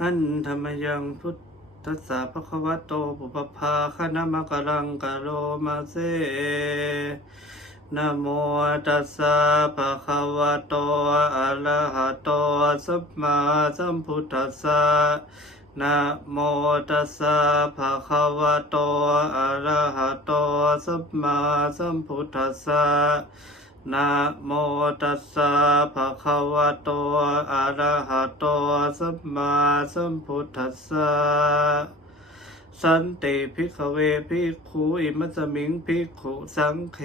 หันธรรมยังพุทธัสสะภะคะวะโตปุปภาคณมะกะลังกะโลมาเซนะโมตัสสะภะคะวะโตอะระหะโตสัมมาสัมพุทธัสสะนะโมตัสสะภะคะวะโตอะระหะโตสัมมาสัมพุทธัสสะ นะโมตัสสะภะคะวะโต อะระหะโต สัมมาสัมพุทธัสสะ สันติภิกขเวภิกขุอิมัสมิงภิกขุสังเค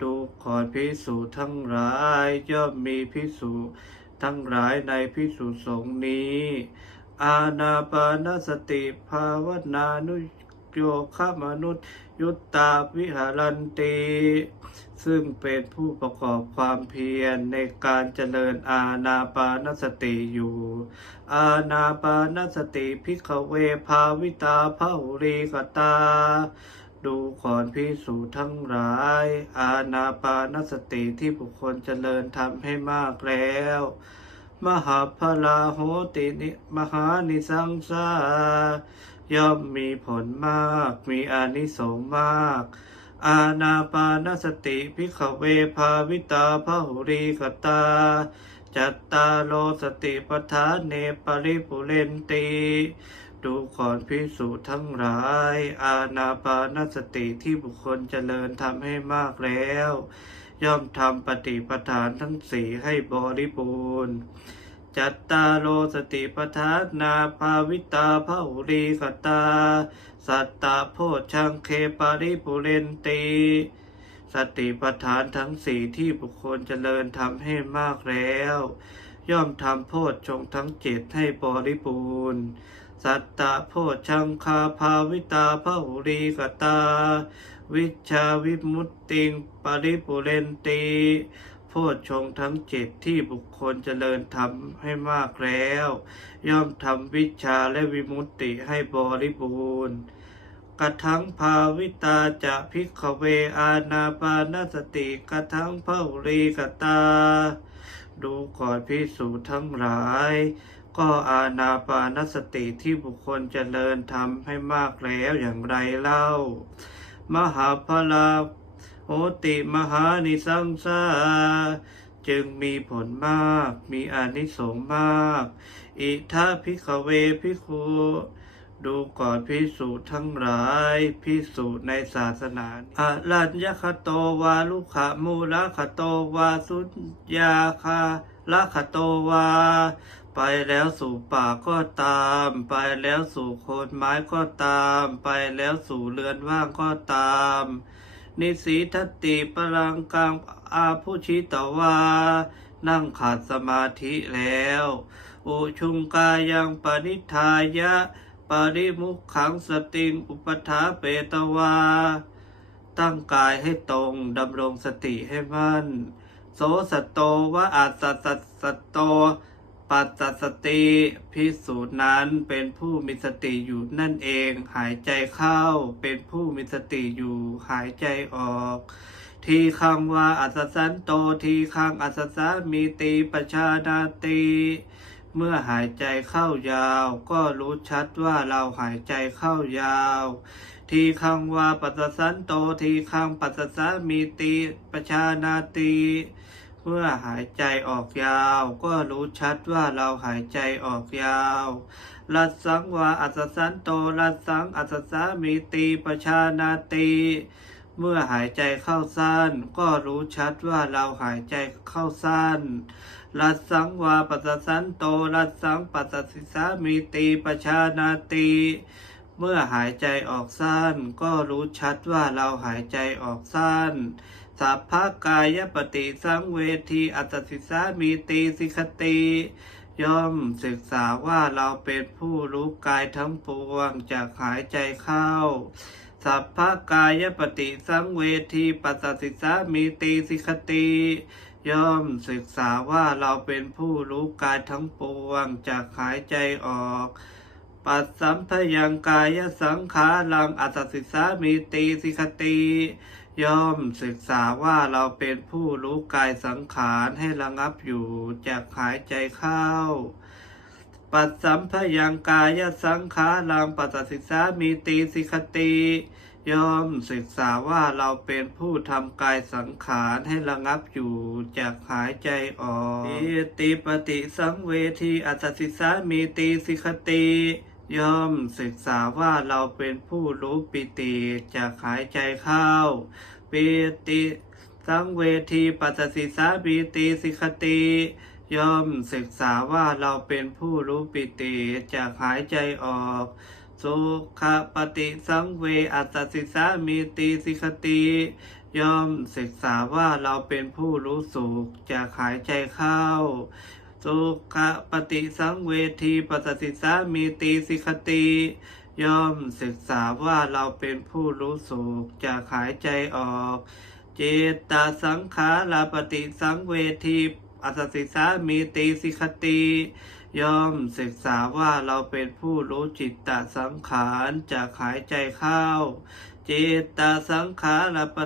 ดูก่อนภิกษุทั้งหลายย่อมมีภิกษุทั้งหลายในภิกษุสงฆ์นี้ อาณาปานสติภาวนานุ โยคะมนุษย์ ยุตตาวิหารันติซึ่งเป็นผู้ประกอบความเพียรในการเจริญอาณาปานสติอยู่ อาณาปานสติพิกเวภาวิตาพหุรีกตา ดูก่อนพิสูจทั้งหลาย อาณาปานสติที่บุคคลเจริญทำให้มากแล้วมหาพลาโหตินิมหานิสังสา ย่อมมีผลมาก มีอานิสงส์มาก อาณาปานสติพิขเวภาวิตาพหุรีกตา จัตตาโลสติปทานเนปริปุเรนตีดูก่อนพิสูจน์ทั้งหลาย อาณาปานสติที่บุคคลเจริญทำให้มากแล้ว ย่อมทำปฏิปทานทั้งสี่ให้บริบูรณ์ จัตตาโลสติปทานาภาวิตาภหุรีกตา สัตตะโพชังเคปาริปุเรนตีสติปัฏฐานทั้งสี่ที่บุคคลเจริญทำให้มากแล้ว ย่อมทำโพชฌงทั้งเจ็ดให้บริบูรณ์สัตตะโพชังคาภาวิตาภหุรีกตา วิชาวิมุตติงปริปุเรนตี โพชฌงทั้งเจ็ดที่บุคคลเจริญทำให้มากแล้ว ย่อมทำวิชาและวิมุตติให้บริบูรณ์กระทั้งภาวิตาจะพิกขเวอาณาปานสติกระทั้งพระหุรีกตา ดูก่อนพิสูจทั้งหลาย ก็อาณาปานสติที่บุคคลเจริญทำให้มากแล้วอย่างไรเล่า มหาพลา โหติมหานิสังสาจึงมีผลมาก มีอานิสงส์มาก อิทาพิกเวพิคูดูก่อนพิสูจทั้งหลายพิสูจในศาสนาอารัญญคโตวาลุขะมูลคโตวาสุญญาคาลคโตวา ไปแล้วสู่ป่าก็ตาม ไปแล้วสู่โคนไม้ก็ตาม ไปแล้วสู่เรือนว่างก็ตาม นิสีทตติปรังกังอาผู้ชิตวา นั่งขาดสมาธิแล้วอุชุงกายังปนิทายะ ปริมุขขังสติงอุปถาเปตวา ตั้งกายให้ตรงดำรงสติให้มั่น โสสตโตวะอาสัสสตโต ปัสสสติพิสูจน์นั้นเป็นผู้มีสติอยู่นั่นเอง หายใจเข้าเป็นผู้มีสติอยู่หายใจออก ทีคังว่าอัสสันโตทีคังอัสสามีตีปชานาตีเมื่อหายใจเข้ายาว ก็รู้ชัดว่าเราหายใจเข้ายาว ทีคังว่าปัสสันโตทีคังปัสสามีตีปชานาตี มื่อหายใจออกยาว ก็รู้ชัดว่าเราหายใจออกยาวรัสังวาอัสสันโตรัสังอัสสามีตีประชานาตีเมื่อหายใจเข้าสั้น ก็รู้ชัดว่าเราหายใจเข้าสั้นรัสังวาปัสสันโตรัสังปัสสสิสามีตีปชานาตีเมื่อหายใจออกสั้น ก็รู้ชัดว่าเราหายใจออกสั้น สัพพกายปฏิสังเวทีอัตสิสามีตีสิกติย่อมศึกษาว่าเราเป็นผู้รู้กายทั้งปวงจากหายใจเข้า สัพพกายปฏิสังเวทีปัสสสิสามีตีสิกติย่อมศึกษาว่าเราเป็นผู้รู้กายทั้งปวงจากหายใจออก ปัสสัมพยังกายสังขารังอัสสสิสามีตีสิกติ ย่อมศึกษาว่าเราเป็นผู้รู้กายสังขารให้ระงับอยู่จากหายใจเข้า ปัสสัมพยังกายสังขารังปัสสิสามีตีสิกติย่อมศึกษาว่าเราเป็นผู้ทำกายสังขารให้ระงับอยู่จากหายใจออกปิติปฏิสังเวทีอัตสิสามีตีสิกติ ย่อมศึกษาว่าเราเป็นผู้รู้ปิติจากหายใจเข้า ปิติสังเวทีปัสสิสามีตีสิกติย่อมศึกษาว่าเราเป็นผู้รู้ปิติจากหายใจออก สุขปฏิสังเวอัตสิสามีตีสิกติย่อมศึกษาว่าเราเป็นผู้รู้สุขจากหายใจเข้า สุขปฏิสังเวทีปัสสิสามีตีสิกติ ย่อมศึกษาว่าเราเป็นผู้รู้สุขจากหายใจออก เจตสังขาราปฏิสังเวทีอัสสิสามีตีสิกติย่อมศึกษาว่าเราเป็นผู้รู้จิตตสังขารจากหายใจเข้าเจตสังขาราป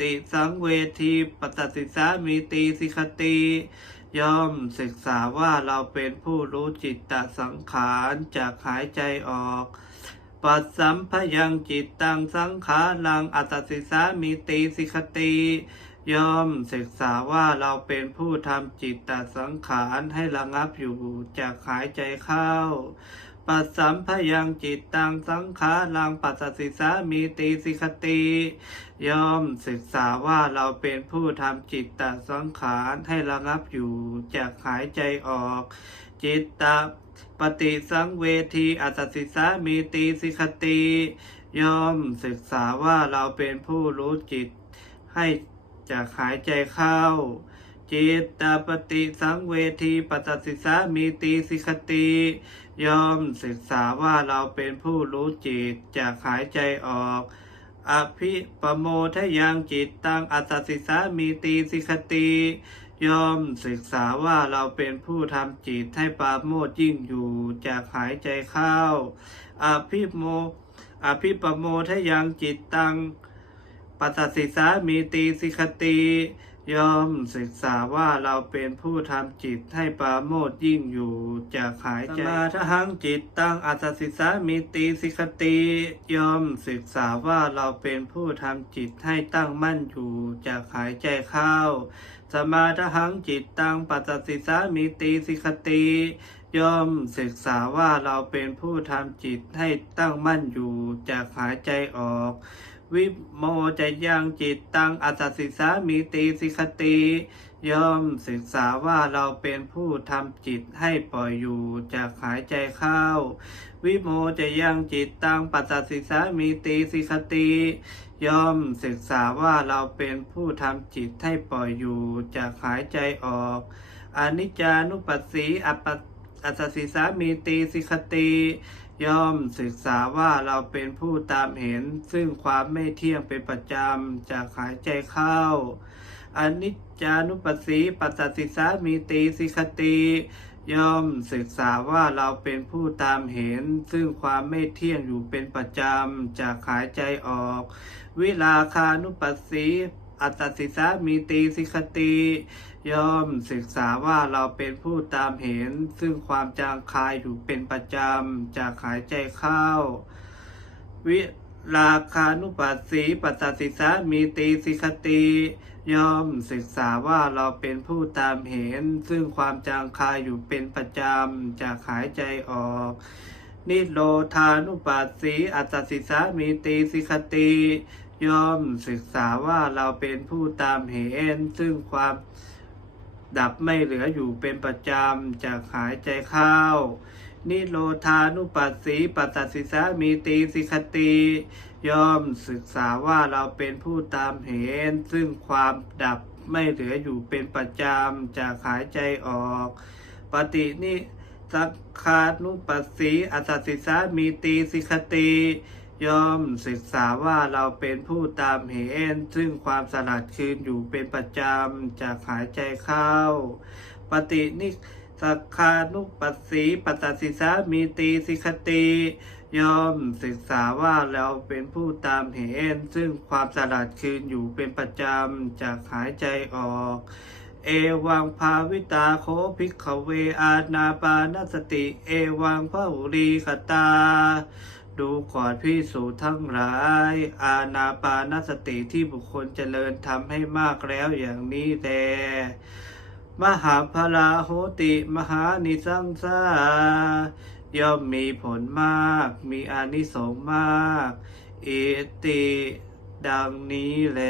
ฏิสังเวทีปัสสิสามีตีสิกติ ย่อมศึกษาว่าเราเป็นผู้รู้จิตตสังขารจากหายใจออกปัสสัมพยังจิตตังสังขารังอัตสิสามีตีสิกติย่อมศึกษาว่าเราเป็นผู้ทำจิตตสังขารให้ระงับอยู่จากหายใจเข้า ปัสสัมพยังจิตตังสังขารังปัสสิสามีตีสิกติย่อมศึกษาว่าเราเป็นผู้ทำจิตตสังขารให้ระงับอยู่จากหายใจออก จิตตปฏิสังเวทีอัตสิสามีตีสิกติย่อมศึกษาว่าเราเป็นผู้รู้จิต ให้จากหายใจเข้า จิตตปฏิสังเวทีปัสสิสามีตีสิกติ ยอมศึกษาว่าเราเป็นผู้รู้จิตจากหายใจออก อภิปโมทยังจิตตังอัตสิสามีตีสิกติยอมศึกษาว่าเราเป็นผู้ทำจิตให้ปราโมทยิ่งอยู่จากหายใจเข้า อภิโม อภิปโมทยังจิตตังปัสสิสามีตีสิกติ ยอมศึกษาว่าเราเป็นผู้ทำจิตให้ปราโมทยิ่งอยู่จากหายใจสมาทหังจิตตั้งอัสสสิสามีตีสิกติยอมศึกษาว่าเราเป็นผู้ทำจิตให้ตั้งมั่นอยู่จากหายใจเข้า สมาทหังจิตตั้งปัสสสิสามีตีสิกติยอมศึกษาว่าเราเป็นผู้ทำจิตให้ตั้งมั่นอยู่จากหายใจออก วิโมจะยังจิตตังอัตสิสามีตีสิกติยอมศึกษาว่าเราเป็นผู้ทำจิตให้ปล่อยอยู่จากหายใจเข้า วิโมจะยังจิตตังปัสสิสามีตีสิกติยอมศึกษาว่าเราเป็นผู้ทำจิตให้ปล่อยอยู่จากหายใจออกอนิจจานุปัสสีอปปอัสสิสามีตีสิกติ ย่อมศึกษาว่าเราเป็นผู้ตามเห็น ซึ่งความไม่เที่ยงเป็นประจำจากหายใจเข้าอนิจจานุปัสสีปัสสิสามีตีสิกติย่อมศึกษาว่าเราเป็นผู้ตามเห็น ซึ่งความไม่เที่ยงอยู่เป็นประจำจากหายใจออก วิลาคานุปัสสี อัตตสิสามีตีสิกติย่อมศึกษาว่าเราเป็นผู้ตามเห็น ซึ่งความจางคายอยู่เป็นประจำ จากหายใจเข้า วิราคานุปัสสีปัสสิสามีตีสิกติย่อมศึกษาว่าเราเป็นผู้ตามเห็น ซึ่งความจางคายอยู่เป็นประจำ จากหายใจออก นิโรธานุปัสสีอัตตสิสามีตีสิกติ ยอมศึกษาว่าเราเป็นผู้ตามเหนซึ่งความดับไม่เหลืออยู่เป็นประจำจากหายใจเข้า นิโรธานุปัสสีปัสสิสามีตีสิกติยอมศึกษาว่าเราเป็นผู้ตามเห็น ซึ่งความดับไม่เหลืออยู่เป็นประจำจากหายใจออก ปฏินิสักขานุปัสสีอัสสสิสามีตีสิกติ ยอมศึกษาว่าเราเป็นผู้ตามเห็นซึ่งความสลัดคืนอยู่เป็นประจำจากหายใจเข้า ปฏินิสักขานุปัสสีปัสสิสามีตีสิกติยอมศึกษาว่าเราเป็นผู้ตามเห็น ซึ่งความสลัดคืนอยู่เป็นประจำจากหายใจออก เอวังภาวิตาโคภิกขเวอานาปานสติ เอวังพระหุรีคตา ดูก่อนพิสูจน์ทั้งหลาย อาณาปานสติที่บุคคลเจริญทำให้มากแล้วอย่างนี้แต่มหาพลาโหติมหานิสังสาย่อมมีผลมาก มีอานิสงส์มาก เอติ ดังนี้แล